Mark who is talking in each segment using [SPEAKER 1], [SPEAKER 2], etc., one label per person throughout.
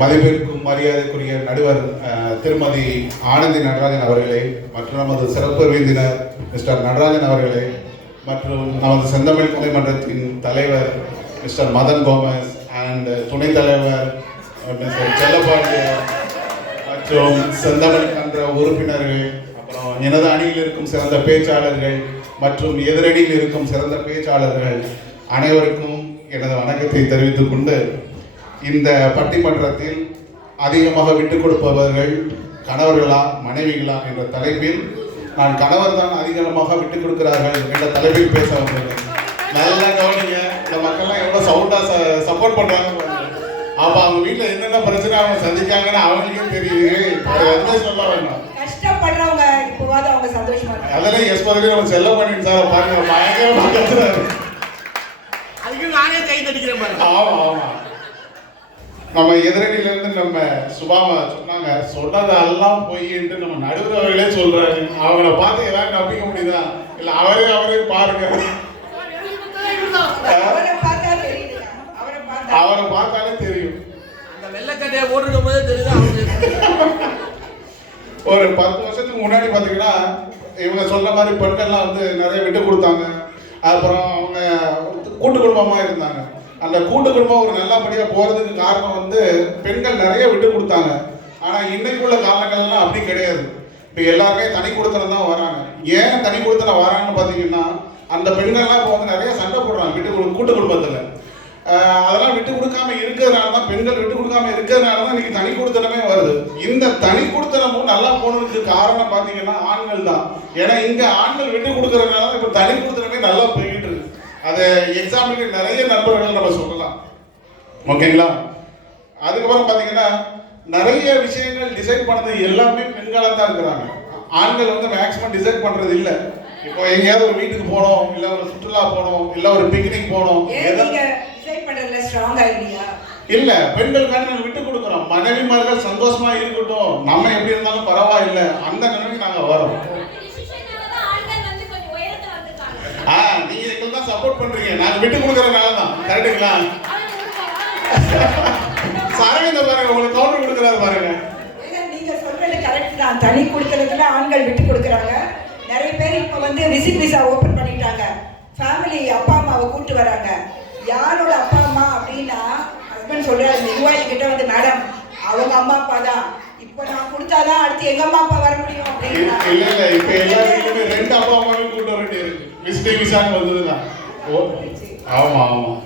[SPEAKER 1] மதிப்பிற்கும் மரியாதைக்குரிய நடுவர் திருமதி ஆனந்தி நடராஜன் அவர்களே மற்றும் நமது சிறப்பு விருந்தினர் மிஸ்டர் நடராஜன் அவர்களே மற்றும் நமது செந்தமிழ் கலை மன்றத்தின் தலைவர் மிஸ்டர் மதன் கோமஸ் அண்ட் துணைத் தலைவர் மிஸ்டர் செல்லப்பாண்டிய மற்றும் செந்தமிழ் கன்ற உறுப்பினர்கள் அப்புறம் எனது அணியில் இருக்கும் சிறந்த பேச்சாளர்கள் மற்றும் எதிரணியில் இருக்கும் சிறந்த பேச்சாளர்கள் அனைவருக்கும் எனது வணக்கத்தை தெரிவித்துக் கொண்டு இந்த பட்டிமன்றத்தில் அதிகமாக விட்டுக் கொடுப்பவர்கள் கணவர்களா மனைவிகளா என்ற தலைப்பில் நான் கணவர் தான் அதிகமாக விட்டுக் கொடுக்கிறார்கள் என்ற தலைப்பில் பேச வந்தேன். நல்லா கவனிங்க இந்த மக்கள்லாம் எவ்வளோ சவுண்டாக சப்போர்ட் பண்ணுறாங்க. அப்ப அவங்க வீட்ல என்னென்ன பிரச்சனை அவங்க சந்திக்காங்கன்னு அவங்களுக்கே தெரியுது. எதுவுமே சொல்ல வேண்டாம்.
[SPEAKER 2] கஷ்டப்படுறவங்க இப்போவாது அவங்க சந்தோஷமா இருக்காங்க.
[SPEAKER 1] அதெல்லாம் எஸ் பதிலே நம்ம செல்ல பண்ணிட்டு சார். பாருங்க பயங்கரமா கத்துறாரு.
[SPEAKER 3] அதுக்கு நானே கை தட்டிக்கிறேன் பாருங்க
[SPEAKER 1] ஆமா ஆமா. நம்ம எதிரணியில இருந்து நம்ம சுபாமா சொன்னாங்க சொன்னதெல்லாம் பொய்ன்ட்டு நம்ம நடுவர் அவர்களே சொல்றாரு. அவங்கள பார்த்து ஏதாவது நம்பிக்க முடியுதா இல்ல அவரே அவரே பாருங்க.
[SPEAKER 2] அவரை
[SPEAKER 1] பார்த்தாலே தெரியும்.
[SPEAKER 3] அந்த வெள்ளக்கட்டையை போட்டுருக்கும் போதே தெரியுது
[SPEAKER 1] ஒரு பத்து வருஷத்துக்கு முன்னாடி பார்த்தீங்கன்னா இவங்க சொல்ற மாதிரி பெண்கள்லாம் வந்து நிறைய விட்டு கொடுத்தாங்க. அப்புறம் அவங்க கூட்டு குடும்பமாக இருந்தாங்க. அந்த கூட்டு குடும்பம் ஒரு நல்லபடியாக போகிறதுக்கு காரணம் வந்து பெண்கள் நிறைய விட்டு கொடுத்தாங்க. ஆனால் இன்னைக்குள்ள காலங்கள்லாம் அப்படி கிடையாது. இப்போ எல்லாருமே தனி கொடுத்தனம் தான் வராங்க. ஏன் தனி கொடுத்தனம் வராங்கன்னு பார்த்தீங்கன்னா அந்த பெண்கள்லாம் இப்போ வந்து நிறைய சண்டை போடுறாங்க விட்டு கூட்டு குடும்பத்தில். அதெல்லாம் விட்டு கொடுக்காம இருக்கிறதுனால தான் பெண்கள் விட்டு கொடுக்காம இருக்கிறதுனால தான் இன்னைக்கு தனி கொடுத்தனமே வருது. இந்த தனி கொடுத்தனமும் நல்லா போனதுக்கு காரணம் பார்த்தீங்கன்னா ஆண்கள் தான். ஏன்னா இங்கே ஆண்கள் விட்டு கொடுக்கறதுனால தான் இப்போ தனி கொடுத்தனமே நல்லா போயிட்டு இருக்கு. அது எக்ஸாம்பிளுக்கு நிறைய நண்பர்கள் நம்ம சொல்லலாம். ஓகேங்களா அதுக்கப்புறம் பார்த்தீங்கன்னா நிறைய விஷயங்கள் டிசைட் பண்ணது எல்லாமே பெண்களாக தான் இருக்கிறாங்க. ஆண்கள் வந்து மேக்ஸிமம் டிசைட் பண்றது இல்லை. இப்போ எங்கேயாவது ஒரு வீட்டுக்கு போகணும் இல்லை ஒரு சுற்றுலா போகணும் இல்லை ஒரு பிக்னிக்
[SPEAKER 2] இல்லையா
[SPEAKER 1] இல்ல பெண்களுக்காண்டி நாங்க விட்டு கொடுக்குறோம். மனைவிமார்கள் சந்தோஷமா இருக்கட்டும். நம்ம எப்படி இருந்தாலும் பரவாயில்லை. அந்த நிலைமைக்கு நாங்க வரோம். ஆ தான் சப்போர்ட் பண்றீங்க. நாங்க விட்டு கொடுக்கறதுனால தான். கரெக்டுங்களா சரவிந்த பாருங்க உங்களுக்கு கவுண்டர் கொடுக்குறாரு பாருங்க.
[SPEAKER 2] நீங்க சொல்றது கரெக்ட் தான். தனி கொடுக்கறதுல ஆண்கள் விட்டு கொடுக்கறாங்க. நிறைய பேர் இப்ப வந்து விசிட் விசா ஓபன் பண்ணிட்டாங்க. ஃபேமிலி அப்பா அம்மாவை கூட்டு வராங்க. யாரோட அப்பா அம்மா அப்படின்னா ஹஸ்பண்ட் சொல்றாரு நிர்வாகி கிட்ட வந்து மேடம் அவங்க அம்மா அப்பா தான். இப்போ நான் கொடுத்தாதான் அடுத்து எங்க அம்மா அப்பா வர முடியும். அப்படின்னா
[SPEAKER 1] இல்ல இல்ல, இப்ப எல்லா வீட்டுமே ரெண்டு அப்பா அம்மாவையும் கூட்ட வேண்டி இருக்கு விசிட்டிங் விசான்னு வந்ததுதான். ஓ ஆமாம் ஆமாம்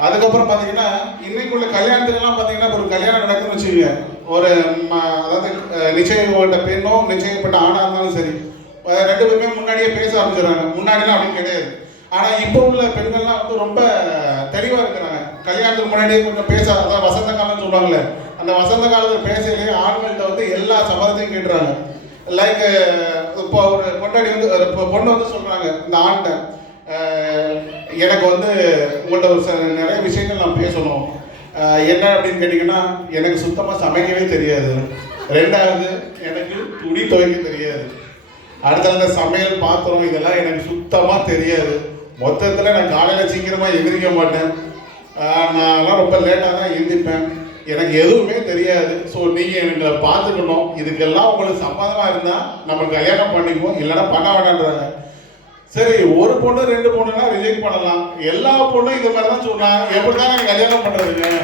[SPEAKER 1] அதுக்கப்புறம் பார்த்தீங்கன்னா இன்னைக்குள்ள கல்யாணத்துலலாம் பார்த்தீங்கன்னா ஒரு கல்யாணம் நடக்குதுன்னு வச்சுக்கோங்க. ஒரு ம- அதாவது நிச்சயப்பட்ட பெண்ணோ நிச்சயப்பட்ட ஆணாக இருந்தாலும் சரி. ரெண்டு பேருமே முன்னாடியே பேச ஆரம்பிச்சிடுறாங்க. முன்னாடிலாம் அப்படி கிடையாது. ஆனால் இப்போ உள்ள பெண்கள்லாம் வந்து ரொம்ப தெளிவாக இருக்கிறாங்க. கல்யாணத்துக்கு முன்னாடியே கொஞ்சம் பேச அதாவது வசந்த காலம்னு சொல்கிறாங்களே அந்த வசந்த காலத்தில் பேசலையே ஆண்கள்கிட்ட வந்து எல்லா சம்மதத்தையும் கேட்டுறாங்க. லைக் இப்போ ஒரு பொண்டாடி வந்து பொண்ணு வந்து சொல்கிறாங்க இந்த ஆண்கிட்ட. எனக்கு வந்து உங்கள்கிட்ட ஒரு சில நிறைய விஷயங்கள் நான் பேசணும். என்ன அப்படின்னு கேட்டிங்கன்னா எனக்கு சுத்தமாக சமைக்கவே தெரியாது. ரெண்டாவது எனக்கு துணி துவைக்க தெரியாது. அடுத்த சமையல் பாத்திரம் இதெல்லாம் எனக்கு சுத்தமாக தெரியாது. மொத்தத்தில் நான் காலையில் சீக்கிரமாக எந்திரிக்க மாட்டேன். நான்லாம் ரொம்ப லேட்டாக தான் எந்திரிப்பேன். எனக்கு எதுவுமே தெரியாது. ஸோ நீங்கள் எங்களை பார்த்துக்கணும். இதுக்கெல்லாம் உங்களுக்கு சம்மதமாக இருந்தால் நம்ம கல்யாணம் பண்ணிக்குவோம். இல்லைன்னா பண்ண வேண்டான்றாங்க சரி ஒரு பொண்ணு ரெண்டு பொண்ணுனா ரிஜெக்ட் பண்ணலாம். எல்லா பொண்ணும் இது மாதிரி தான் சொன்னாங்க எப்படி தான் கல்யாணம்
[SPEAKER 2] பண்ணிட்டீங்கல்ல?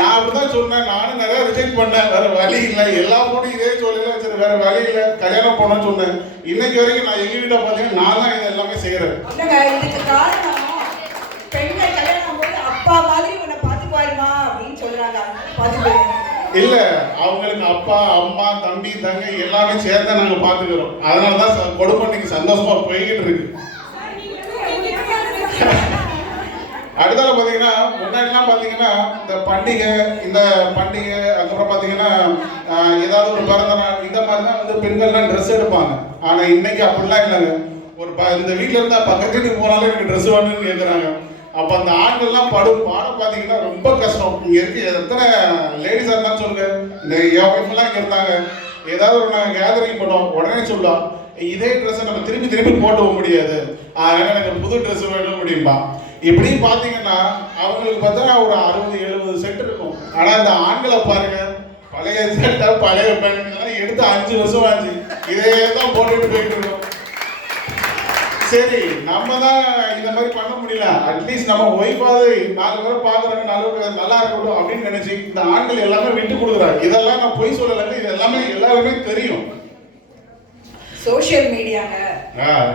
[SPEAKER 1] நான் அப்படிதான் சொன்னேன். நானும் நிறைய ரிஜெக்ட் பண்ணேன். வேற வழி இல்லை. எல்லா பொண்ணும் இதே சொல்லல சரி வேற வழி இல்லை. கல்யாணம் பண்ணணும்னு சொன்னேன். இன்னைக்கு வரைக்கும் நான் எங்க வீட்டை பார்த்தீங்கன்னா நான் தான் இது எல்லாமே
[SPEAKER 2] காரணம் பெண்கள் கல்யாணம் போது அப்பா மாதிரி உன்னை பார்த்துக்குவாருமா அப்படின்னு சொல்றாங்க. பார்த்துக்குவாங்க
[SPEAKER 1] இல்ல அவங்களுக்கு அப்பா அம்மா தம்பி தங்கை எல்லாமே சேர்த்து நாங்க பாத்துக்கிறோம். அதனால தான் ச- இன்னைக்கு சந்தோஷமா போய்கிட்டு இருக்கு. அடுத்தால பாத்தீங்கன்னா முன்னாடிலாம் பாத்தீங்கன்னா இந்த பண்டிகை இந்த பண்டிகை அதுக்கப்புறம் பாத்தீங்கன்னா ஏதாவது ஒரு பிறந்த நாள் இந்த மாதிரி தான் வந்து பெண்கள்லாம் ட்ரெஸ் எடுப்பாங்க. ஆனா இன்னைக்கு அப்படிலாம் இல்லைங்க. ஒரு ப- இந்த வீட்டில் இருந்தா பக்கத்து வீட்டுக்கு போனாலும் எனக்கு ட்ரெஸ் வேணும்னு கேட்குறாங்க அப்ப அந்த ஆண்கள்லாம் படும் பாடம் பாத்தீங்கன்னா ரொம்ப கஷ்டம். இங்க இருக்கு எத்தனை லேடிஸா இருந்தாலும் சொல்லுங்க. இந்த என் ஒய்ஃப்லாம் இங்க இருந்தாங்க. ஏதாவது ஒரு நாங்கள் கேதரிங் பண்ணோம் உடனே சொல்லலாம் இதே ட்ரெஸ்ஸை நம்ம திருப்பி திருப்பி போட்டு போக முடியாது. அதனால எனக்கு புது ட்ரெஸ் வேணும் முடியுமா இப்படி பாத்தீங்கன்னா அவங்களுக்கு பார்த்தா ஒரு அறுபது எழுபது செட் இருக்கும். ஆனா இந்த ஆண்களை பாருங்க. பழைய செட்டை பழைய பேண்ட் எடுத்து அஞ்சு வருஷம் ஆச்சு. இதே தான் போட்டுட்டு போயிட்டு இருக்கோம். சரி நம்ம தான் இந்த மாதிரி பண்ண முடியல. அட்லீஸ்ட் நம்ம ஒய்ஃபாவது நாலு பேரை பார்க்குறாங்க நாலு பேர் நல்லா இருக்கட்டும் அப்படின்னு நினைச்சு இந்த ஆண்கள் எல்லாமே விட்டு கொடுக்குறாங்க. இதெல்லாம் நான் பொய் சொல்லலைங்க இது எல்லாமே எல்லாருமே தெரியும்.
[SPEAKER 2] சோஷியல் மீடியாங்க.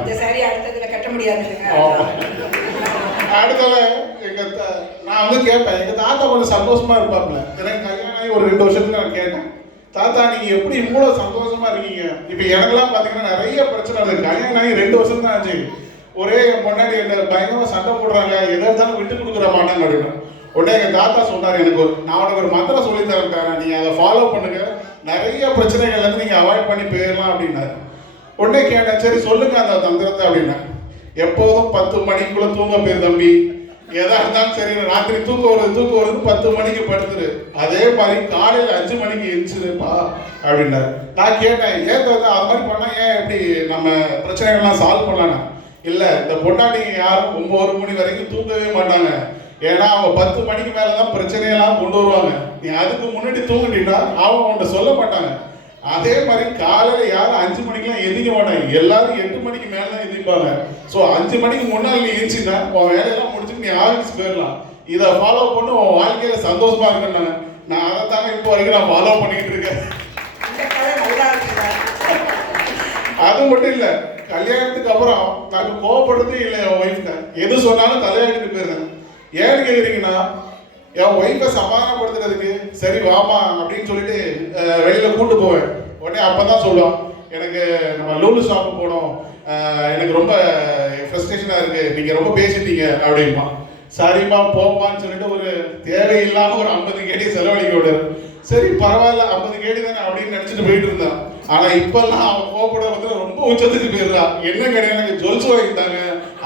[SPEAKER 2] இந்த சாரி அடுத்ததுல கட்ட முடியாதுங்க.
[SPEAKER 1] ஆமா. அடுத்தது எங்க நான் வந்து கேட்பேன் எங்க தாத்தா கொஞ்சம் சந்தோஷமா இருப்பாப்ல எனக்கு கல்யாணம் ஆகி ஒரு ரெண்டு வருஷத்துக்கு நான் கேட்டேன். தாத்தா நீங்கள் எப்படி இவ்வளோ சந்தோஷமாக இருக்கீங்க? இப்போ எனக்கெல்லாம் பார்த்தீங்கன்னா நிறைய பிரச்சனை இருக்குது கல்யாணம் ஆகி ரெண்டு வருஷம் தான் ஆச்சு. ஒரே முன்னாடி என்ன பயங்கரமாக சண்டை போடுறாங்க. எதை இருந்தாலும் விட்டு கொடுக்குற மாட்டாங்க அப்படின்னு உடனே எங்கள் தாத்தா சொன்னார் எனக்கு ஒரு நான் உனக்கு ஒரு மந்திரம் சொல்லி தரேன் நீங்கள் அதை ஃபாலோ பண்ணுங்க. நிறைய பிரச்சனைகள் வந்து நீங்கள் அவாய்ட் பண்ணி போயிடலாம் அப்படின்னாரு. உடனே கேட்டேன் சரி சொல்லுங்க அந்த தந்திரத்தை அப்படின்னா எப்போதும் பத்து மணிக்குள்ளே தூங்க போய் தம்பி. எதா இருந்தாலும் சரி ராத்திரி தூக்கம் வருது தூக்கம் வருது பத்து மணிக்கு படுத்துரு. அதே மாதிரி காலையில் அஞ்சு மணிக்கு எழுச்சிருப்பா அப்படின்னாரு. நான் கேட்டேன் ஏன் தவிர அது மாதிரி பண்ணால் ஏன் எப்படி நம்ம பிரச்சனைகள்லாம் சால்வ் பண்ணலாம் இல்லை இந்த பொண்டாட்டிங்க யாரும் ஒம்பது மணி வரைக்கும் தூங்கவே மாட்டாங்க. ஏன்னா அவங்க பத்து மணிக்கு மேலே தான் பிரச்சனையெல்லாம் கொண்டு வருவாங்க. நீ அதுக்கு முன்னாடி தூங்கிட்டீங்கன்னா அவங்க உன்ட்ட சொல்ல மாட்டாங்க. அதே மாதிரி காலையில் யாரும் அஞ்சு மணிக்கெல்லாம் எந்திக்க மாட்டாங்க. எல்லாரும் எட்டு மணிக்கு மேலே தான் எந்திரிப்பாங்க ஸோ அஞ்சு மணிக்கு முன்னால் நீ எந்திரிச்சின்னா உன் வேலையெல்லாம் நீ ஆரம்பிச்சு போயிடலாம். இதை ஃபாலோ பண்ணி உன் வாழ்க்கையில சந்தோஷமா இருக்கேன் நான் அதை தாங்க இப்போ வரைக்கும் நான் ஃபாலோ பண்ணிக்கிட்டு இருக்கேன். அது மட்டும் இல்லை கல்யாணத்துக்கு அப்புறம் நாங்க கோவப்படுறது இல்லை என் ஒய்ஃப்ட எது சொன்னாலும் தலையாடிட்டு போயிருந்தேன் ஏன்னு கேட்குறீங்கன்னா என் ஒய்ஃபை சமாதானப்படுத்துறதுக்கு சரி வாமா அப்படின்னு சொல்லிட்டு வெளியில கூட்டு போவேன். உடனே அப்பதான் சொல்லுவான் எனக்கு நம்ம லூலு ஷாப்பு போனோம் எனக்கு ரொம்ப ஃப்ரஸ்ட்ரேஷனாக இருக்கு. நீங்கள் ரொம்ப பேசிட்டீங்க அப்படிம்பா. சரிம்மா போம்மான்னு சொல்லிட்டு ஒரு தேவையில்லாமல் ஒரு ஐம்பது கேடி செலவழிக்க விடுறாரு சரி பரவாயில்ல ஐம்பது கேடி தானே அப்படின்னு நினச்சிட்டு போயிட்டு இருந்தான் ஆனா இப்பெல்லாம் அவன் கோபப்பட வந்து ரொம்ப உச்சத்துக்கு போயிடுறா. என்ன கிடையாது எனக்கு ஜுவல்ஸ் வாங்கிட்டாங்க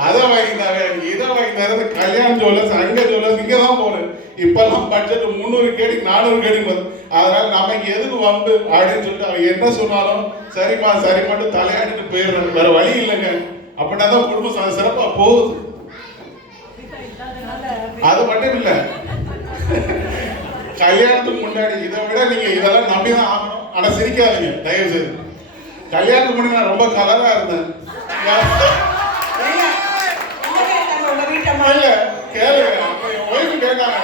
[SPEAKER 1] அதை வாங்கிட்டாங்க இதை வாங்கிட்டாங்க கல்யாண ஜுவல்லர்ஸ் அங்க ஜுவல்லர்ஸ் இங்கே தான் போறேன் இப்பெல்லாம் பட்ஜெட் முந்நூறு கேடி நானூறு கேடி வருது அதனால நமக்கு எதுக்கு வம்பு அப்படின்னு சொல்லிட்டு அவன் என்ன சொன்னாலும் சரிம்மா சரிம்மாட்டு தலையாடிட்டு போயிடுறாங்க வேற வழி இல்லைங்க. அப்படின்னா தான் குடும்பம் சிறப்பாக போகுது. அது மட்டும் இல்லை. கல்யாணத்துக்கு முன்னாடி இதை விட நீங்க இதெல்லாம் நம்பி தான் ஆகணும். ஆனா சிரிக்காதீங்க தயவு செய்து கல்யாணத்துக்கு முன்னாடி நான் ரொம்ப கலரா இருந்தேன்.
[SPEAKER 2] ஏங்க, எங்க இருக்காங்க உங்க வீட்டம்மா?
[SPEAKER 1] இல்ல கேளுங்க ஒய்ஃபு கேட்டாங்க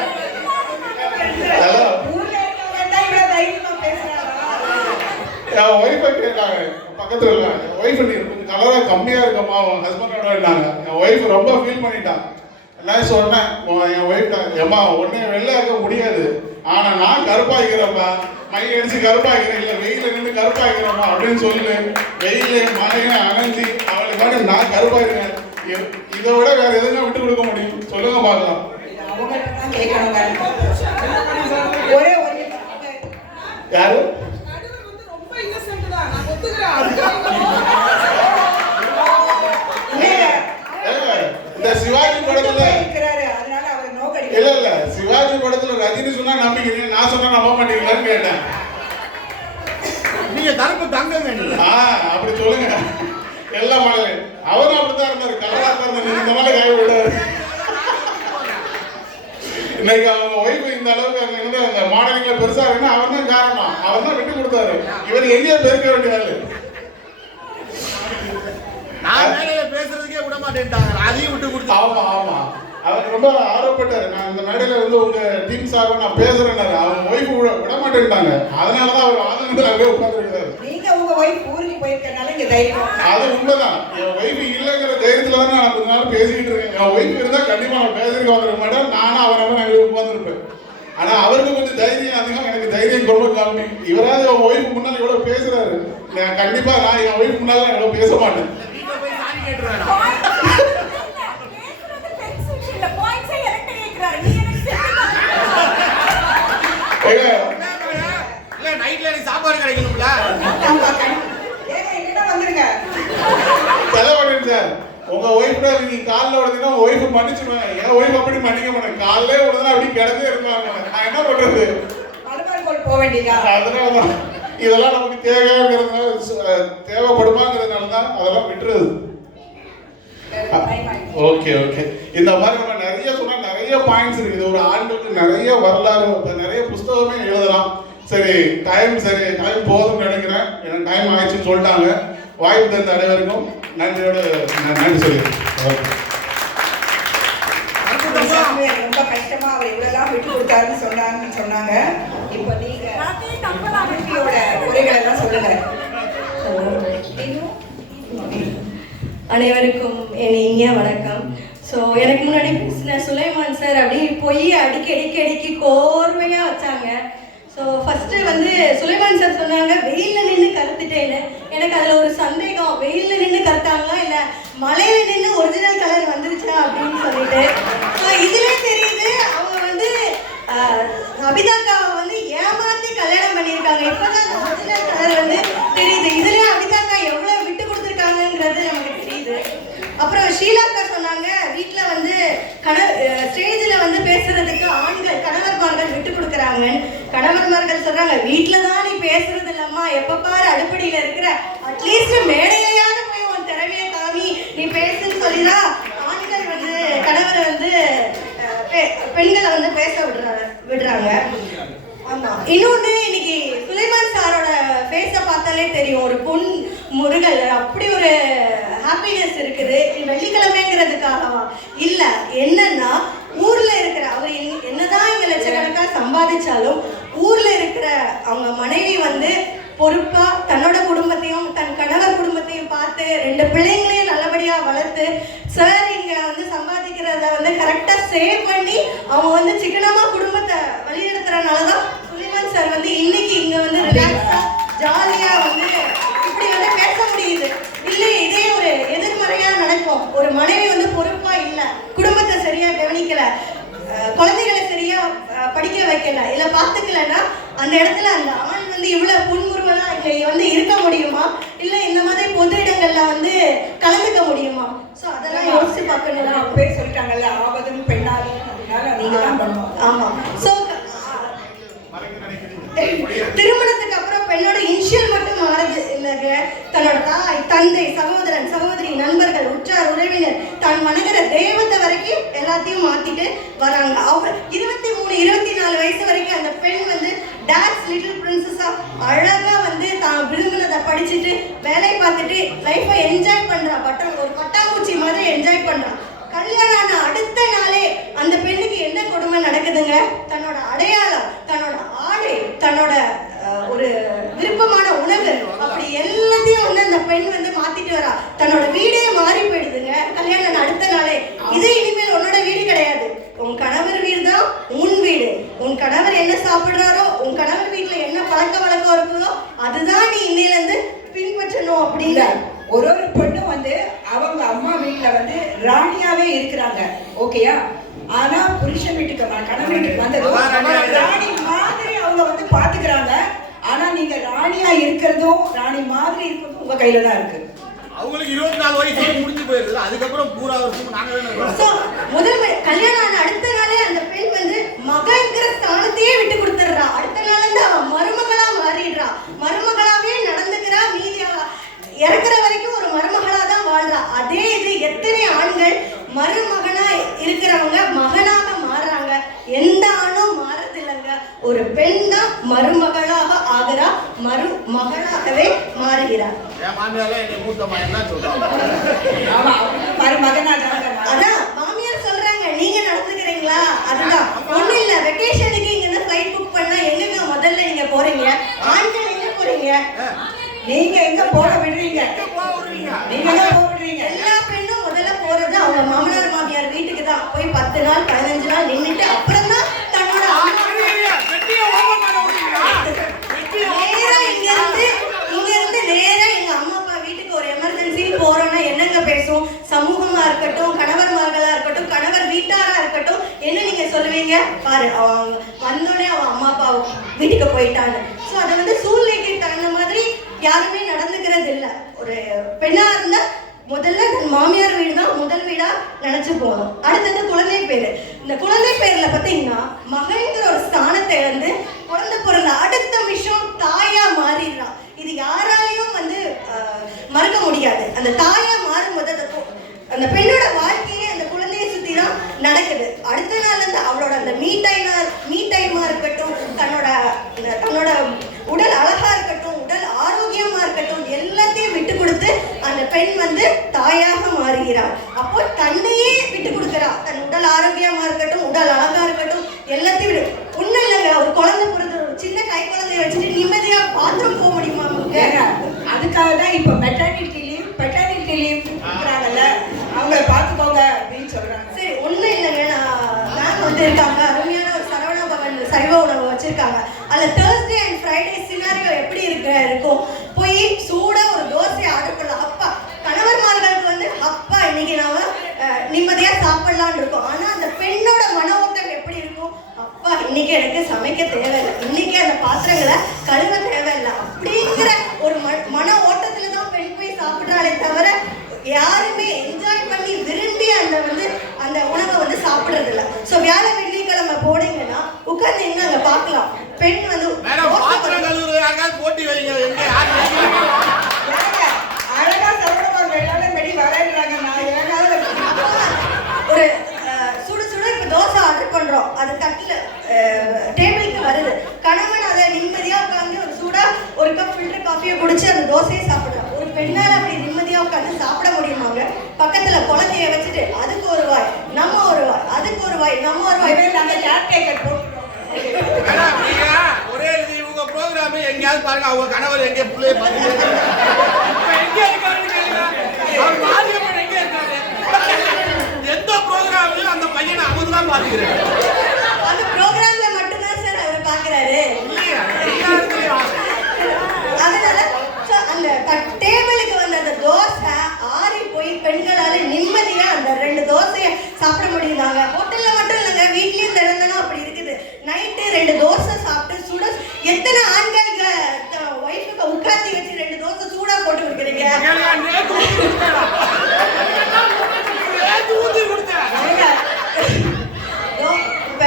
[SPEAKER 1] என் ஒய்ஃபை கேட்டாங்க. பக்கத்துல இல்ல என் ஒய்ஃப் நீ கொஞ்சம் கலரா கம்மியா இருக்கம்மா உன் ஹஸ்பண்டோட என் ஒய்ஃப் ரொம்ப ஃபீல் பண்ணிட்டான் நான் சொன்னேன் என் ஒய்ஃப் ஏம்மா உடனே வெள்ளை இருக்க முடியாது. ஆனா நான் கருப்பாகிறப்பா மை அடிச்சு கருப்பாகிறேன் இல்ல வெயில நின்று கருப்பாகிறோமா அப்படின்னு சொல்லு வெயில மழையில அணைஞ்சி அவளுக்காக நான் கருப்பாகிறேன் இதை விட வேற எதுனா விட்டு கொடுக்க முடியும்? சொல்லுங்க பார்க்கலாம்.
[SPEAKER 2] இது அவங்கள்ட்ட தான் கேட்கணுங்க. ஒரே ஒரு நிமிஷம். அவங்க
[SPEAKER 1] யாரு
[SPEAKER 4] நடுவர் வந்து ரொம்ப innocent தான். நான் ஒத்துக்கிறேன். அதுக்காக
[SPEAKER 2] இல்லைங்க.
[SPEAKER 1] ஏங்க, இந்த சிவாஜி படத்துல
[SPEAKER 2] அவர்
[SPEAKER 1] இல்ல இல்ல. சிவாஜி படத்துல ரஜினி சொன்னா நம்பிக்கிறீங்க நான் சொன்னா நம்ப மாட்டீங்களான்னு கேட்டேன்.
[SPEAKER 3] நீங்க நீங்க.
[SPEAKER 1] ஆ அப்படி சொல்லுங்க. எல்லா மழை அவரும் அப்படித்தான் இருந்தாரு. கலரா தான் இருந்தாரு இந்த மாதிரி கை விடுவாரு இன்னைக்கு அவங்க ஒய்ஃப் இந்த அளவுக்கு அங்க இருந்து அந்த மாடலிங்ல பெருசா இருக்குன்னா அவன் தான் காரணம். அவன் தான் விட்டு கொடுத்தாரு. இவர் எங்கேயோ பெருக்க வேண்டிய ஆளு
[SPEAKER 3] நான் மேடையில பேசுறதுக்கே விட மாட்டேன்ட்டாங்க. அதையும் விட்டு கொடுத்து
[SPEAKER 1] ஆமா ஆமா. அவர் ரொம்ப ஆர்வப்பட்டாரு. நான் இந்த மேடையில வந்து உங்க டீம் சார்பா நான் பேசுறேன்னாரு. அவங்க ஒய்ஃப் விட விட மாட்டேன்ட்டாங்க. அதனாலதான் அவர் ஆனந்தத்தில் அங்கே உட்காந்துருக்காரு
[SPEAKER 2] நீங்க உங்க ஒய்ஃப் ஊருக்கு போயிருக்கனால இங்க தைரியம்.
[SPEAKER 1] அது உண்மைதான். என் ஒய்ஃப் இல்லைங்கிற தைரியத்துல தான் நான் கொஞ்ச நாள் பேசிக்கிட்டு இருக்கேன். என் ஒய்ஃப் இருந்தா கண்டிப்பா நான் பேசிருக்க வந்திருக்க மாட்டேன். நானும் அவரை மாதிரி அங்கே உட்காந்துருப்பேன் ஆனா அவருக்கு கொஞ்சம் தைரியம் அதிகம். எனக்கு தைரியம் ரொம்ப கம்மி. இவராது என் ஒய்ஃப் முன்னால எவ்வளவு பேசுறாரு. நான் கண்டிப்பா நான் என் ஒய்ஃப் முன்னால நான் எவ்வளவு பேச மாட்டேன்.
[SPEAKER 3] சாப்பாடு கிடைக்கணும்ல.
[SPEAKER 1] செலவழிங்க சார் உங்க ஒய்ஃப் நீங்க காலில் விடுறதுன்னா உங்க ஒய்ஃப் மன்னிச்சுடுவேன் என் ஒய்ஃப் அப்படி மன்னிக்க மாட்டேன் விடுறதுனா அப்படி கிடந்தே இருப்பாங்க. நான் என்ன பண்றது?
[SPEAKER 2] போக வேண்டியதா?
[SPEAKER 1] இதெல்லாம் நமக்கு தேவைங்கிறதுனால தேவைப்படுமாங்கிறதுனால தான் அதெல்லாம்
[SPEAKER 2] ஆயிடுச்சு.
[SPEAKER 1] Okay okay. இந்த மாதிரி நம்ம நிறைய பாயிண்ட்ஸ் இருக்குது ஒரு ஆண்டுக்கு நிறைய வரலாறு நிறைய புஸ்தகமே எழுதலாம். சரி டைம் சரி டைம் போதும்னு நினைக்கிறேன். எனக்கு டைம் ஆயிடுச்சுன்னு சொல்லிட்டாங்க. வாய்ப்பு தந்த அனைவருக்கும் நன்றியோட நன்றி சொல்லி ஓகே.
[SPEAKER 2] உண்மையாலுமே ரொம்ப கஷ்டமா அவர் இவ்வளவுதான் விட்டு கொடுத்தாருன்னு சொன்னாங்கன்னு சொன்னாங்க. இப்போ நீங்க உரைகளை எல்லாம் சொல்லுங்க.
[SPEAKER 5] அனைவருக்கும் என் இனிய வணக்கம். ஸோ எனக்கு முன்னாடி பேசின சுலைமான் சார் அப்படியே போய் அடிக்கி அடிக்கி அடிக்கி கோர்வையாக வச்சாங்க. ஸோ ஃபஸ்ட்டு வந்து சுலைமான் சார் சொன்னாங்க வெயிலில் நின்று கருத்துட்டேன்னு. எனக்கு அதில் ஒரு சந்தேகம். வெயிலில் நின்று கருத்தாங்களா இல்லை மலையில் நின்று ஒரிஜினல் கலர் வந்துருச்சா அப்படின்னு சொல்லிட்டு. ஸோ இதுலேயே தெரியுது அவங்க வந்து அபிதாக்காவை வந்து ஏமாற்றி கல்யாணம் பண்ணியிருக்காங்க. இப்போதான் அந்த ஒரிஜினல் கலர் வந்து தெரியுது. இதுல அபிதாக்கா எவ்வளவு விட்டு கொடுத்துருக்காங்கன்றது நமக்கு தெரியுது அப்புறம் ஷீலாக்கா சொன்னாங்க வீட்டில் வந்து கண ஸ்டேஜில் வந்து பேசுறதுக்கு ஆண்கள் கணவர்மார்கள் விட்டு கொடுக்குறாங்க. கணவர்மார்கள் சொல்றாங்க வீட்டில் தான் நீ பேசுறது இல்லம்மா எப்போ பாரு அடுப்படியில் இருக்கிற அட்லீஸ்ட் மேடையிலையாவது போய் உன் திறமையை காமி நீ பேசுன்னு சொல்லிதான் ஆண்கள் வந்து கணவரை வந்து பெண்களை வந்து பேச விடுறாங்க விடுறாங்க. ஆமா. இன்னொன்று இன்னைக்கு சுலைமான் சாரோட ஃபேஸை பார்த்தாலே தெரியும். ஒரு பொன் முருகல் அப்படி ஒரு ஹாப்பினஸ் இருக்குது. வெள்ளிக்கிழமைங்கிறதுக்காகவா? இல்லை என்னன்னா ஊரில் இருக்கிற அவர் என்னதான் இங்கே லட்சக்கணக்காக சம்பாதிச்சாலும் ஊரில் இருக்கிற அவங்க மனைவி வந்து பொறுப்பாக தன்னோட குடும்பத்தையும் தன் கணவர் குடும்பத்தையும் பார்த்து ரெண்டு பிள்ளைங்களையும் நல்லபடியாக வளர்த்து சார் இங்கே வந்து சம்பாதிக்கிறத வந்து கரெக்டாக சேவ் பண்ணி அவங்க வந்து சிக்கனமாக குடும்பத்தை வழிநடத்துறதுனால தான் சார் வந்து இன்னைக்கு இங்க வந்து ரிலாக்ஸா ஜாலியா வந்து இப்படி வந்து பேச முடியுது. இல்லை இதே ஒரு எதிர்மறையா நடக்கும் ஒரு மனைவி வந்து பொறுப்பா இல்ல. குடும்பத்தை சரியா கவனிக்கல. குழந்தைகளை சரியா படிக்க வைக்கல. இல்ல பாத்துக்கலன்னா அந்த இடத்துல அந்த ஆண் வந்து இவ்வளவு புன்முறுவலா இங்க வந்து இருக்க முடியுமா? இல்ல இந்த மாதிரி பொது இடங்கள்ல வந்து கலந்துக்க முடியுமா? சோ அதெல்லாம் யோசிச்சு பார்க்கணும்.
[SPEAKER 2] அப்பவே சொல்லிட்டாங்கல்ல ஆவதும் பெண்ணாலும் அதனால நீங்க தான் பண்ணணும்
[SPEAKER 5] ஆமா. சோ திருமணத்துக்கு அப்புறம் பெண்ணோட இனிஷியல் மட்டும் மாறுது. இல்லைங்க தன்னோட தாய் தந்தை சகோதரன் சகோதரி நண்பர்கள் உற்றார் உறவினர் தான் வணங்குற தெய்வத்தை வரைக்கும் எல்லாத்தையும் மாத்திட்டு வராங்க. அவங்க இருபத்தி மூணு இருபத்தி நாலு வயசு வரைக்கும் அந்த பெண் வந்து டான்ஸ் லிட்டில் பிரின்சஸா அழகா வந்து தான் விரும்பினதை படிச்சுட்டு வேலை பார்த்துட்டு லைஃப்பை என்ஜாய் பண்றா. பட்டம் ஒரு பட்டாம்பூச்சி மாதிரி என்ஜாய் பண்றா. கல்யாணம் ஆன அடுத்த நாளே அந்த பெண்ணுக்கு என்ன கொடுமை நடக்குதுங்க? தன்னோட அடையாளம் தன்னோட தன்னோட ஒரு விருப்பமான உணவு அப்படி எல்லாத்தையும் வந்து அந்த பெண் வந்து மாத்திட்டு வரா. தன்னோட வீடே மாறி போயிடுதுங்க. கல்யாணம் அடுத்த நாளே. இது இனிமேல் உன்னோட வீடு கிடையாது. உன் கணவர் வீடு தான் உன் வீடு. உன் கணவர் என்ன சாப்பிடுறாரோ உன் கணவர் வீட்டுல என்ன பழக்க வழக்கம் இருக்குதோ அதுதான் நீ இன்னையில இருந்து பின்பற்றணும் அப்படின்னு.
[SPEAKER 2] ஒரு ஒரு பொண்ணும் வந்து அவங்க அம்மா வீட்ல வந்து ராணியாவே இருக்கிறாங்க. ஓகேயா? ஆனா புருஷன் வீட்டுக்கு கணவன் வீட்டுக்கு வந்ததும் ராணி மாதிரி அவங்க வந்து பாத்துக்கிறாங்க. ஆனா நீங்க ராணியா இருக்கிறதும் ராணி மாதிரி இருக்கிறதும் உங்க கையில தான் இருக்கு.
[SPEAKER 3] அவங்களுக்கு இருபத்தி நாலு வயசு முடிஞ்சு போயிருது. அதுக்கப்புறம் பூரா வருஷம் நாங்க தானே இருக்கோம்.
[SPEAKER 5] So, முதல் ம- கல்யாணம் ஆன அடுத்த நாளே அந்த பெண் வந்து மகங்கிற ஸ்தானத்தையே விட்டு கொடுத்துடுறா. அடுத்த நாள் வந்து அவ மருமகளா மாறிடுறா மருமகளாவே நடந்துக்கிறா மீதி அவ இறக்குற வரைக்கும் ஒரு மருமகளா தான் வாழ்றா அதே இது எத்தனை ஆண்கள் மருமகனா இருக்கிறவங்க மகனாக மாறுறாங்க எந்த ஆணும் மாறதில்லைங்க ஒரு பெண் தான் மருமகளாக ஆகிறா மருமகளாகவே மாறுகிறார்
[SPEAKER 3] என் மாமியாரே என்னை மூத்த சொல்றாங்க.
[SPEAKER 5] அதான் மாமியார் சொல்றாங்க நீங்க நடந்துக்கிறீங்களா? அதுதான். ஒண்ணு இல்ல வெக்கேஷனுக்கு இங்க இருந்து புக் பண்ணா எங்கங்க முதல்ல நீங்க போறீங்க? ஆண்கள் எங்க போறீங்க?
[SPEAKER 2] நீங்க எங்க போக விடுறீங்க? நீங்க தான் போக விடுறீங்க?
[SPEAKER 5] எல்லா பெண்ணும் முதல்ல போறது அவங்க மாமனார் மாமியார் வீட்டுக்கு தான். போய் பத்து நாள் பதினஞ்சு நாள் நின்னுட்டு அப்புறம் தான் தன்னோட அம்மா
[SPEAKER 3] வெட்டியை ஓபன் பண்ண முடியுங்களா
[SPEAKER 5] நேரா இங்க இருந்து இங்க இருந்து நேரா எங்க அம்மா அப்பா வீட்டுக்கு ஒரு எமர்ஜென்சி போறோம்னா என்னங்க பேசும் சமூகமா இருக்கட்டும் கணவர்மார்களா இருக்கட்டும் கணவர் வீட்டாரா இருக்கட்டும் என்ன பிள்ளைங்க பாரு வந்தோடனே அவன் அம்மா அப்பா வீட்டுக்கு போயிட்டாங்க. ஸோ அதை வந்து சூழ்நிலைக்கு தகுந்த மாதிரி யாருமே நடந்துக்கிறது இல்லை. ஒரு பெண்ணா இருந்தால் முதல்ல தன் மாமியார் வீடு தான் முதல் வீடா நினைச்சு போகணும். அடுத்தது குழந்தை பேரு. இந்த குழந்தை பேர்ல பாத்தீங்கன்னா மகன்கிற ஒரு ஸ்தானத்தை வந்து குழந்தை பிறந்த அடுத்த நிமிஷம் தாயா மாறிடுறான் இது யாராலையும் வந்து ஆஹ், மறக்க முடியாது. அந்த தாயா மாறும்போது அந்த அந்த பெண்ணோட வாழ்க்கையே அந்த குழந்தையை சுற்றி தான் நடக்குது. அடுத்த அந்த மீ டைமா மீ டைமா இருக்கட்டும் தன்னோட தன்னோட உடல் அழகா இருக்கட்டும் உடல் ஆரோக்கியமா இருக்கட்டும் எல்லாத்தையும் விட்டு கொடுத்து அந்த பெண் வந்து தாயாக மாறுகிறாள் அப்போ தன்னையே விட்டு கொடுக்குறா தன் உடல் ஆரோக்கியமா இருக்கட்டும் உடல் அழகா இருக்கட்டும் எல்லாத்தையும் விடு ஒண்ணும் இல்லைங்க ஒரு குழந்தை பிறந்த ஒரு சின்ன கை குழந்தைய வச்சுட்டு நிம்மதியா பாத்ரூம் போக முடியுமா
[SPEAKER 2] ஏங்க,
[SPEAKER 5] அவங்க
[SPEAKER 2] அதுக்காக தான் இப்போ மெட்டர்னிட்டி லீவ் பெட்டர்னிட்டி லீவ் கொடுக்குறாங்கல்ல அவங்கள பார்த்துக்கோங்க அப்படின்னு சொல்றாங்க
[SPEAKER 5] சரி ஒண்ணும் இல்லைங்க நான் மேம் வந்து இருக்காங்க அருமையான ஒரு சரவணா பவன் சைவ உணவு வச்சிருக்காங்க அதுல தேர்ஸ்டே அண்ட் ஃப்ரைடே சினாரியோ இருக்கும் போய் சூடா ஒரு தோசை ஆர்டர் பண்ணலாம். அப்பா கணவர்மார்களுக்கு வந்து அப்பா இன்னைக்கு நாம நிம்மதியா சாப்பிடலாம்னு இருக்கோம். ஆனா அந்த பெண்ணோட மன ஓட்டம் எப்படி இருக்கும்? அப்பா இன்னைக்கு எனக்கு சமைக்க தேவையில்லை. இன்னைக்கு அந்த பாத்திரங்களை கழுவ தேவை அப்படிங்கிற ஒரு ம- மன ஓட்டத்துல தான் பெண் போய் சாப்பிடுறாளே தவிர யாருமே என்ஜாய் பண்ணி விரும்பி அந்த வந்து அந்த உணவை வந்து சாப்பிடுறது இல்ல ஸோ வியாழ வெள்ளிக்கிழமை போனீங்கன்னா உட்கார்ந்து எங்க அங்க பார்க்கலாம் பெண் வந்து
[SPEAKER 3] மேடம் பாத்திரம் கழுவுறது யாருக்காவது போட்டி வைங்க எங்க யார் ஜெயிக்கிறா?
[SPEAKER 2] ஏங்க, அழகா சரவணமா வெள்ளாட மெடி வரேன்றாங்க நான் ஏதாவது
[SPEAKER 5] ஒரு அஹ், சுடு சுடு இப்போ தோசை ஆர்டர் பண்றோம் அது தட்டுல டேபிளுக்கு வருது. கணவன் அதை நிம்மதியா உட்காந்து ஒரு சூடா ஒரு கப் ஃபில்டர் காஃபியை குடிச்சு அந்த தோசையை சாப்பிடுறான் ஒரு பெண்ணால அப்படி நிம்மதியா உட்காந்து சாப்பிட முடியுமாங்க? பக்கத்துல குழந்தைய வச்சுட்டு அதுக்கு ஒரு வாய் நம்ம ஒரு வாய் அதுக்கு ஒரு வாய் நம்ம ஒரு வாய்.
[SPEAKER 2] நாங்க கேர்டேக்கர் போட்டுருவோம்
[SPEAKER 3] மேடம், நீங்க ஒரே இது இவங்க program எங்கேயாவது பாருங்க அவங்க கணவர் எங்கே பிள்ளைய இருக்காரு? எந்த ப்ரோக்ராம்லயும் அந்த பையனை அவர் தான்
[SPEAKER 5] மட்டும்தான் சார் அதனால அந்த டேபிளுக்கு வந்த அந்த தோசை ஆறி போய் பெண்களால நிம்மதியா அந்த ரெண்டு தோசையை சாப்பிட முடியுதாங்க? ஹோட்டல்ல மட்டும் இல்லைங்க வீட்லயும் திறந்தனா அப்படி இருக்குது. நைட்டு ரெண்டு தோசை சாப்பிட்டு சுட எத்தனை ஆண்கள் ஒய்ஃபுக்கு உட்காந்து வச்சு ரெண்டு தோசை சூடா போட்டு கொடுக்குறீங்க
[SPEAKER 3] கேளுங்க, நேத்து ஊத்தி கொடுத்தேன். நேத்து ஊத்தி கொடுத்தேன்.
[SPEAKER 5] ஏங்க, இதோ, இப்ப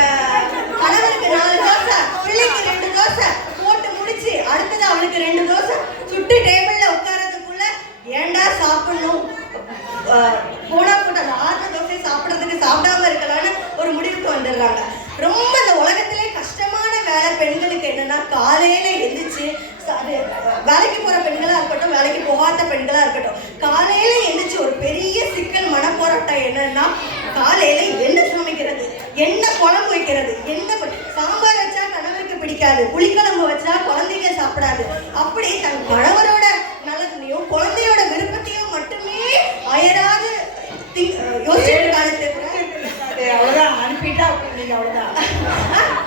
[SPEAKER 5] கணவருக்கு நாலு தோசை பிள்ளைக்கு ரெண்டு தோசை போட்டு முடிச்சு அடுத்தது அவளுக்கு ரெண்டு தோசை சுட்டு டேபிள்ல உட்கார்றதுக்குள்ள ஏன்டா சாப்பிடணும் அஹ், போனா போட்டு அந்த ஆறு தோசை சாப்பிடறதுக்கு சாப்பிடாம இருக்கலாம்னு ஒரு முடிவுக்கு வந்துடுறாங்க ரொம்ப இந்த உலகத்திலே கஷ்டமான வேலை பெண்களுக்கு என்னன்னா காலையில எந்திரிச்சு ச- அது அஹ், வேலைக்கு போற பெண்களா இருக்கட்டும் வேலைக்கு போகாத பெண்களா இருக்கட்டும் காலையில எந்திரிச்சு ஒரு பெரிய சிக்கல் மனப்போராட்டம் என்னன்னா காலையில என்ன சமைக்கிறது? என்ன குழம்பு வைக்கிறது? என்ன சாம்பார் வச்சா கணவருக்கு பிடிக்காது புளிக்குழம்பு வச்சா குழந்தைங்க சாப்பிடாது. அப்படி தன் கணவரோட நலனையும் குழந்தையோட விருப்பத்தையும் மட்டுமே அயராது யோசிச்சுட்டு காலத்து
[SPEAKER 2] அது அவ்வளவுதான் அனுப்பிட்டா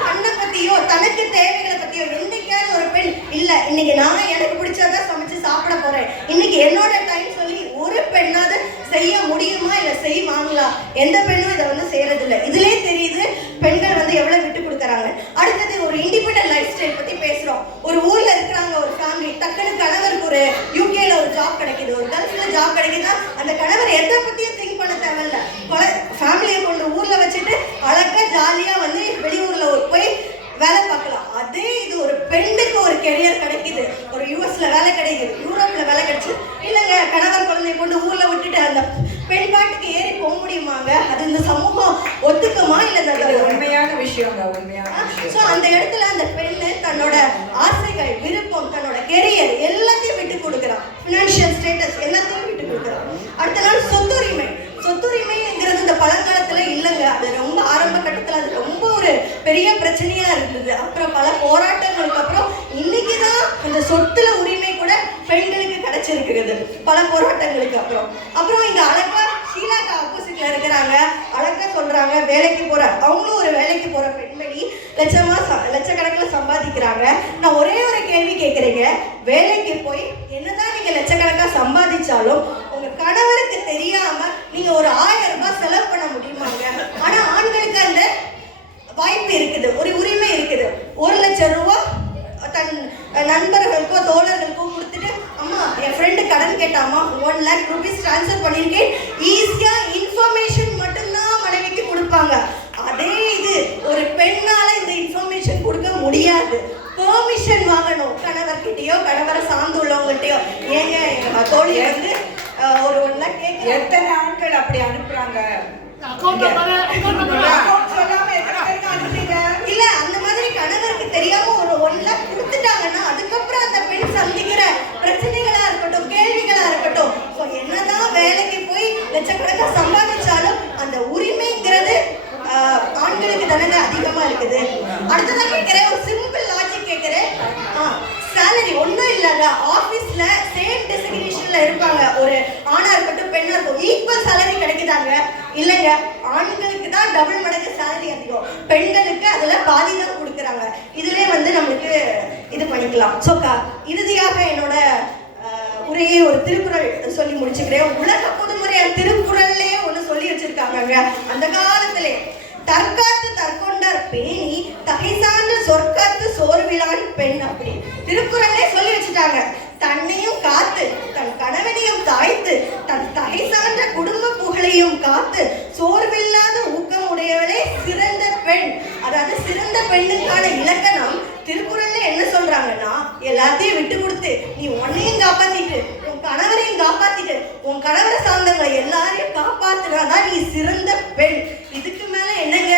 [SPEAKER 5] தன்னை பத்தியோ தனக்கு தேவைகளை பத்தியோ என்னைக்காவது ஒரு பெண் இல்ல இன்னைக்கு நான் எனக்கு பிடிச்சதான் சமைச்சு சாப்பிட போறேன். இன்னைக்கு என்னோட டைம் சொல்லி ஒரு பெண்ணாவது செய்ய முடியுமா இல்ல செய்வாங்களா எந்த பெண்ணும் இதை வந்து செய்யறது இல்ல இதுலயே தெரியுது பெண்கள் வந்து எவ்வளவு விட்டு கொடுக்குறாங்க அடுத்தது ஒரு இண்டிபெண்டன்ட் லைஃப் ஸ்டைல் பத்தி பேசுறோம் ஒரு ஊர்ல இருக்கிறாங்க ஒரு ஃபேமிலி டக்குனு கணவருக்கு ஒரு யூகேல ஒரு ஜாப் கிடைக்குது ஒரு கல்ஃப்ல ஜாப் கிடைக்குதா அந்த கணவர் எதை பத்தியும் திங்க் பண்ண தேவையில்ல ஃபேமிலியை கொண்டு ஊர்ல வச்சுட்டு அழகா ஜாலியா வந்து வெளியூர்ல ஒரு போய் வேலை பார்க்கலாம் அதே இது ஒரு பெண்ணுக்கு ஒரு கெரியர் கிடைக்குது ஒரு யூஎஸ்ல வேலை கிடைக்குது யூரோப்ல வேலை கிடைச்சு இல்லைங்க கணவர் குழந்தைய கொண்டு ஊர்ல விட்டுட்டு அந்த பெண் பாட்டுக்கு ஏறி போக முடியுமாங்க அது இந்த சமூகம் ஒத்துக்குமா இல்ல
[SPEAKER 2] இது
[SPEAKER 5] இந்த
[SPEAKER 2] உண்மையான விஷயங்க உண்மையான விஷயம்
[SPEAKER 5] ஸோ அந்த இடத்துல அந்த பெண்ணு தன்னோட ஆசைகள் விருப்பம் தன்னோட கெரியர் எல்லாத்தையும் விட்டு கொடுக்குறான் ஃபினான்ஷியல் ஸ்டேட்டஸ் எல்லாத்தையும் விட்டு கொடுக்குறான் அடுத்த நாள் சொத்துரிமை சொத்துரிமைங்கிறது இந்த பழங்காலத்துல இல்லைங்க அது ரொம்ப ஆரம்ப கட்டத்துல அது ரொம்ப ஒரு பெரிய பிரச்சனையா இருந்தது. அப்புறம் பல போராட்டங்களுக்கு அப்புறம் இன்னைக்கு தான் அந்த சொத்துல உரிமை கூட பெண்களுக்கு கிடைச்சிருக்கிறது. பல போராட்டங்களுக்கு அப்புறம். அப்புறம் இங்க அழகா ஷீலாக்கு ஆப்போசிட்ல இருக்கிறாங்க. அழகா சொல்றாங்க வேலைக்கு போற அவங்களும் ஒரு வேலைக்கு போற பெண்மணி லட்சமா ச- லட்சக்கணக்கில் சம்பாதிக்கிறாங்க. நான் ஒரே ஒரு கேள்வி கேட்குறீங்க. வேலைக்கு போய் என்னதான் நீங்க லட்சக்கணக்காக சம்பாதிச்சாலும் உங்க கணவருக்கு தெரியாம நீங்க ஒரு ஆயிரம் ரூபாய் செலவு பண்ண முடியுமாங்க? ஆனா ஆண்களுக்கு அந்த வாய்ப்பு இருக்குது. ஒரு உரிமை இருக்குது. ஒரு லட்சம் ரூபா தன் நண்பர்களுக்கோ தோழர்களுக்கோ கொடுத்துட்டு அம்மா என் ஃப்ரெண்டு கடன் கேட்டாமா ஒன் லேக் ருபீஸ் ட்ரான்ஸ்ஃபர் பண்ணியிருக்கேன். ஈஸியா இன்ஃபர்மேஷன் மட்டும்தான் மனைவிக்கு கொடுப்பாங்க. அதே இது ஒரு பெண்ணால இந்த இன்ஃபர்மேஷன் கொடுக்க முடியாது. பெர்மிஷன் வாங்கணும். கணவர்கிட்டயோ கணவரை சார்ந்து உள்ளவங்ககிட்டயோ ஏங்க எங்க தோழி வந்து ஒரு ஒன் லேக்
[SPEAKER 2] எத்தனை ஆண்கள் அப்படி அனுப்புறாங்க? சொல்லாம
[SPEAKER 5] இல்ல அந்த மாதிரி கணவருக்கு தெரியாம ஒரு ஒன் லேக் கொடுத்துட்டாங்கன்னா அதுக்கப்புறம் அந்த பெண் சந்திக்கிற பிரச்சனைகளா இருக்கட்டும் கேள்விகளா இருக்கட்டும் என்னதான் வேலைக்கு போய் லட்சக்கணக்கா சம்பாதிச்சாலும் அந்த உரிமைங்கிறது ஆண்களுக்கு தானே அதிகமா இருக்குது. அடுத்ததான் கேட்கிறேன் ஒரு சிம்பிள் லாஜிக் கேட்கிறேன். சேலரி ஒன்றும் இல்லைங்க ஆஃபீஸ்ல சேம் டெசிக்னேஷன்ல இருப்பாங்க. ஒரு ஆணா இருக்கட்டும் பெண்ணா இருக்கட்டும் ஈக்குவல் சேலரி கிடைக்குதாங்க? இல்லைங்க. ஆண்களுக்கு தான் டபுள் மடங்கு சேலரி அதிகம். பெண்களுக்கு அதில் பாதி தான் கொடுக்குறாங்க. இதுலேயே வந்து நம்மளுக்கு இது பண்ணிக்கலாம். ஸோ இறுதியாக என்னோட ஆஹ், உரையை ஒரு திருக்குறள் சொல்லி முடிச்சுக்கிறேன். உலக பொதுமுறையார் திருக்குறள்லேயே ஒன்று சொல்லி வச்சிருக்காங்க அந்த காலத்திலே தற்காத்து தற்கொண்டார் பேணி தகை சொற்காத்து சோர்விலான் பெண் அப்படி. திருக்குறளே சொல்லி வச்சுட்டாங்க. தன்னையும் காத்து தன் கணவனையும் தாய்த்து தன் தகை சார்ந்த குடும்ப புகழையும் காத்து சோர்வில்லாத ஊக்கம் உடையவளே சிறந்த பெண். அதாவது சிறந்த பெண்ணுக்கான இலக்கணம் திருக்குறள்ல என்ன சொல்றாங்கன்னா எல்லாத்தையும் விட்டு கொடுத்து நீ உன்னையும் காப்பாத்திட்டு உன் கணவரையும் காப்பாத்திட்டு உன் கணவரை சார்ந்தவங்களை எல்லாரையும் காப்பாத்துனாதான் நீ சிறந்த பெண். இதுக்கு என்னங்க?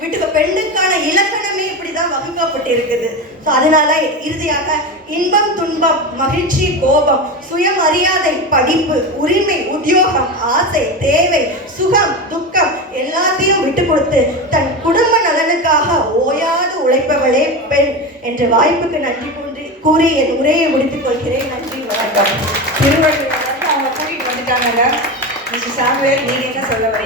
[SPEAKER 5] வீட்டுக்கு பெண்ணுக்கான இலக்கணமே இப்படிதான் வகுக்கப்பட்டு இருக்குது ஸோ அதனால இறுதியாக இன்பம் துன்பம் மகிழ்ச்சி கோபம் சுயமரியாதை படிப்பு உரிமை உத்தியோகம் ஆசை தேவை சுகம் துக்கம் எல்லாத்தையும் விட்டு கொடுத்து தன் குடும்ப நலனுக்காக ஓயாது உழைப்பவளே பெண் என்ற வாய்ப்புக்கு நன்றி கூன்றி கூறி என் உரையை முடித்துக் கொள்கிறேன். நன்றி வணக்கம்.
[SPEAKER 2] திருவள்ளுவர் வந்து அவங்க கூட்டிட்டு வந்துட்டாங்கல்ல மிஸ்டர் சாமுவேல் நீங்க என்ன சொல்ல வரீங்க?